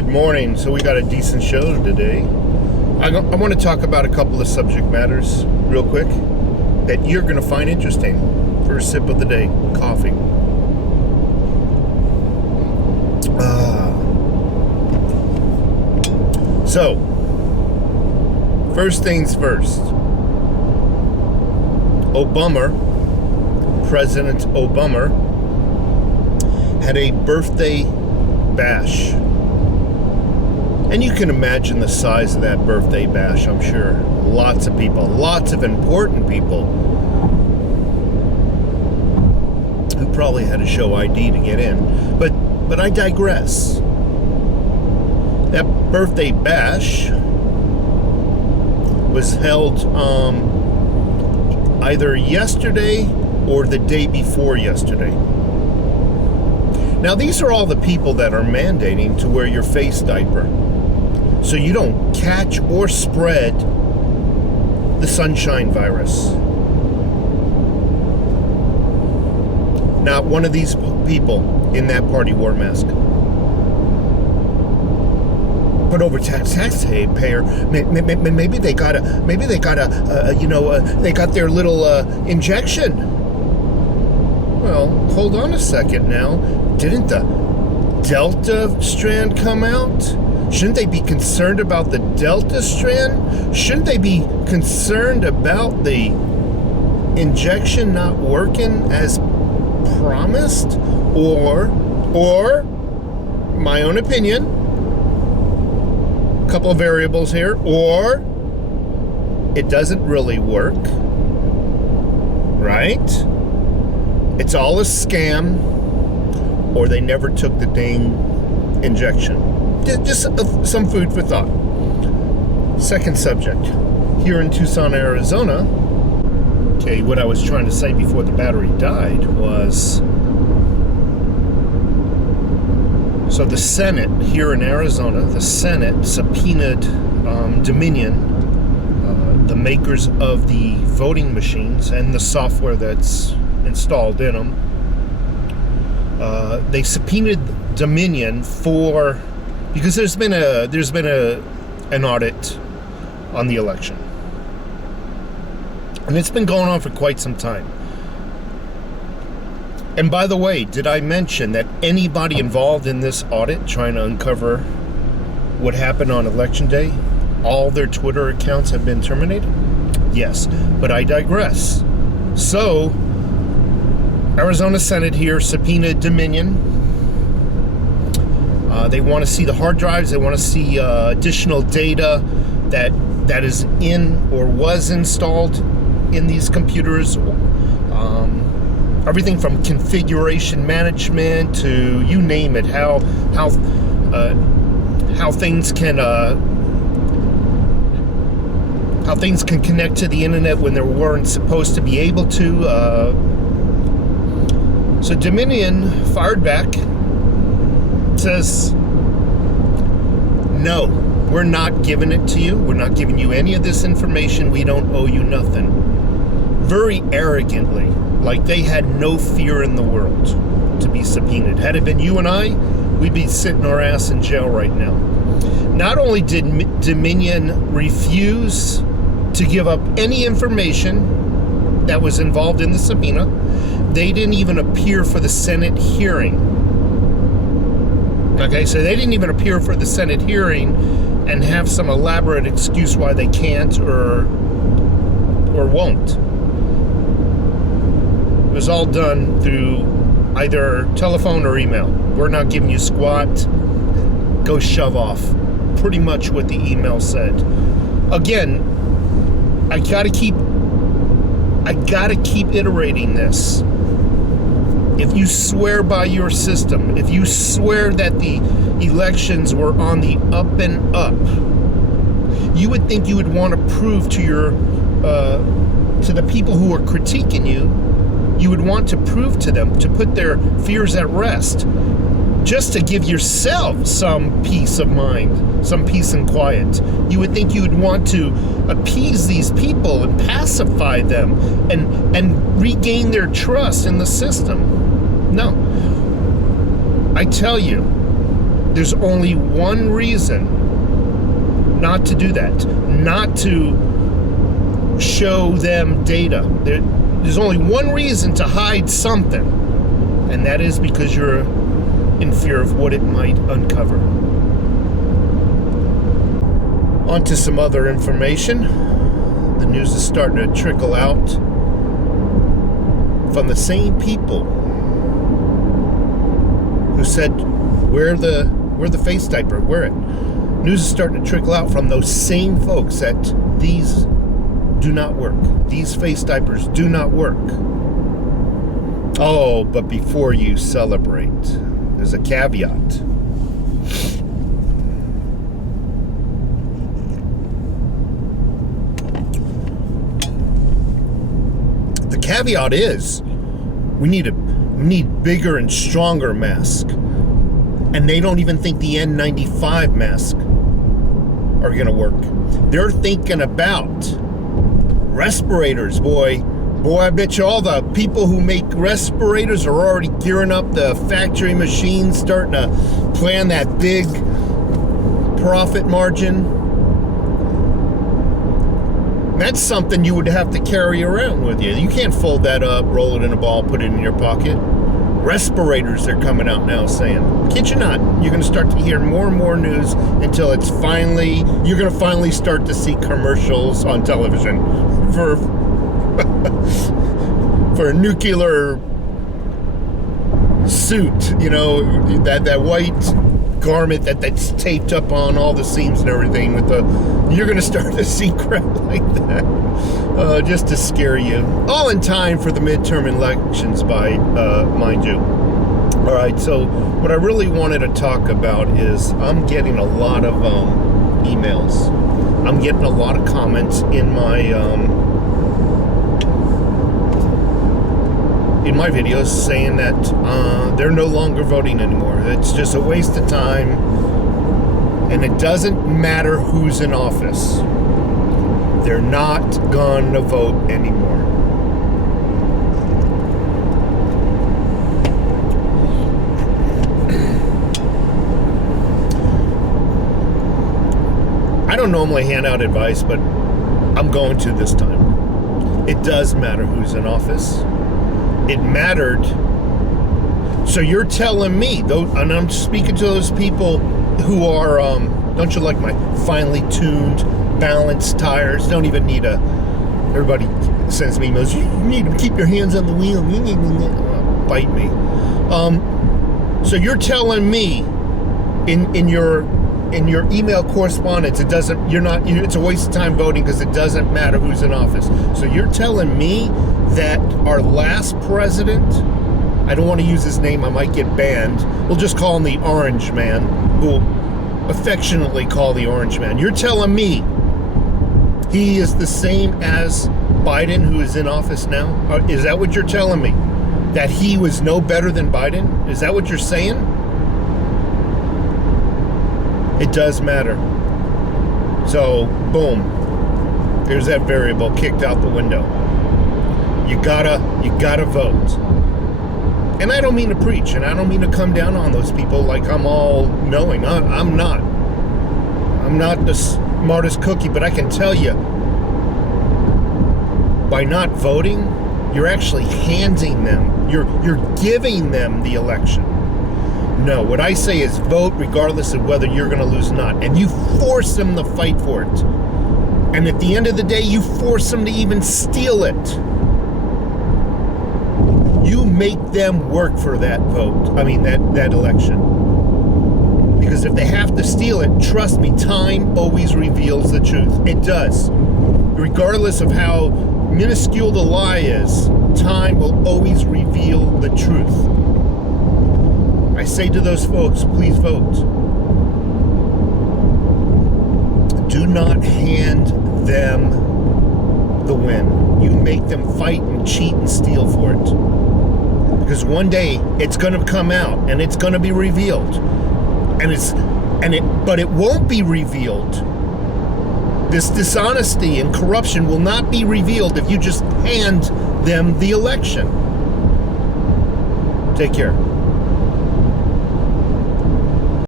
Good morning. So we got a decent show today. I want to talk about a couple of subject matters real quick that you're going to find interesting. First sip of the day, coffee. So, first things first. President Obama, had a birthday bash. And you can imagine the size of that birthday bash, I'm sure. Lots of people, lots of important people who probably had to show ID to get in. But I digress. That birthday bash was held either yesterday or the day before yesterday. Now, these are all the people that are mandating to wear your face diaper so you don't catch or spread the sunshine virus. Not one of these people in that party wore a mask. But over taxpayer, maybe they got their little injection. Well, hold on a second now. Didn't the Delta strand come out? Shouldn't they be concerned about the Delta strand? Shouldn't they be concerned about the injection not working as promised? Or my own opinion, a couple of variables here, or it doesn't really work, right? It's all a scam, or they never took the dang injection. Just some food for thought. Second subject. Here in Tucson, Arizona, okay, what I was trying to say before the battery died was, so the Senate here in Arizona, the Senate subpoenaed Dominion, the makers of the voting machines and the software that's installed in them. They subpoenaed Dominion because there's been an audit on the election, and it's been going on for quite some time. And by the way, did I mention that anybody involved in this audit trying to uncover what happened on election day, all their Twitter accounts have been terminated? Yes, but I digress. So Arizona Senate here subpoenaed Dominion. They want to see the hard drives. They want to see additional data that is in or was installed in these computers. Everything from configuration management to you name it. How things can connect to the internet when they weren't supposed to be able to. So Dominion fired back, says, no, we're not giving it to you. We're not giving you any of this information. We don't owe you nothing. Very arrogantly, like they had no fear in the world to be subpoenaed. Had it been you and I, we'd be sitting our ass in jail right now. Not only did Dominion refuse to give up any information that was involved in the subpoena, they didn't even appear for the Senate hearing. Okay, so they didn't even appear for the Senate hearing and have some elaborate excuse why they can't or won't. It was all done through either telephone or email. We're not giving you squat. Go shove off. Pretty much what the email said. Again, I gotta keep iterating this. If you swear by your system, if you swear that the elections were on the up and up, you would think you would want to prove to the people who are critiquing you, you would want to prove to them, to put their fears at rest, just to give yourself some peace of mind, some peace and quiet. You would think you would want to appease these people and pacify them and regain their trust in the system. No. I tell you, There's only one reason not to do that, not to show them data. There's only one reason to hide something, and that is because you're in fear of what it might uncover. On to some other information. The news is starting to trickle out from the same people who said, wear the face diaper, wear it. News is starting to trickle out from those same folks that these do not work. These face diapers do not work. Oh, but before you celebrate, there's a caveat. The caveat is we need bigger and stronger masks. And they don't even think the N95 masks are going to work. They're thinking about respirators, boy. I bet you all the people who make respirators are already gearing up the factory machines, starting to plan that big profit margin. That's something you would have to carry around with you. You can't fold that up, roll it in a ball, put it in your pocket. Respirators are coming out now saying, kid you not, you're going to start to hear more and more news until it's finally, you're going to finally start to see commercials on television for for a nuclear suit, you know, that white garment that's taped up on all the seams and everything with you're going to start to see crap like that, just to scare you, all in time for the midterm elections, mind you. All right, so what I really wanted to talk about is I'm getting a lot of emails. I'm getting a lot of comments in my videos saying that they're no longer voting anymore. It's just a waste of time, and it doesn't matter who's in office. They're not gonna vote anymore. I don't normally hand out advice, but I'm going to this time. It does matter who's in office. It mattered. So you're telling me, though, and I'm speaking to those people who are, don't you like my finely tuned, balanced tires? Don't even need everybody sends me emails, you need to keep your hands on the wheel. Bite me. So you're telling me in your email correspondence, it's a waste of time voting because it doesn't matter who's in office. So you're telling me that our last president, I don't want to use his name, I might get banned. We'll just call him the Orange Man. We'll affectionately call the Orange Man. You're telling me he is the same as Biden, who is in office now? Is that what you're telling me? That he was no better than Biden? Is that what you're saying? It does matter. So, boom. There's that variable kicked out the window. You gotta vote. And I don't mean to preach, and I don't mean to come down on those people like I'm all knowing. I'm not. I'm not the smartest cookie, but I can tell you, by not voting, you're actually handing them, you're giving them the election. No, what I say is vote regardless of whether you're going to lose or not. And you force them to fight for it. And at the end of the day, you force them to even steal it. You make them work for that vote. I mean, that election. Because if they have to steal it, trust me, time always reveals the truth. It does. Regardless of how minuscule the lie is, time will always reveal the truth. I say to those folks, please vote. Do not hand them the win. You make them fight and cheat and steal for it. Because one day it's going to come out and it's going to be revealed. But it won't be revealed. This dishonesty and corruption will not be revealed if you just hand them the election. Take care.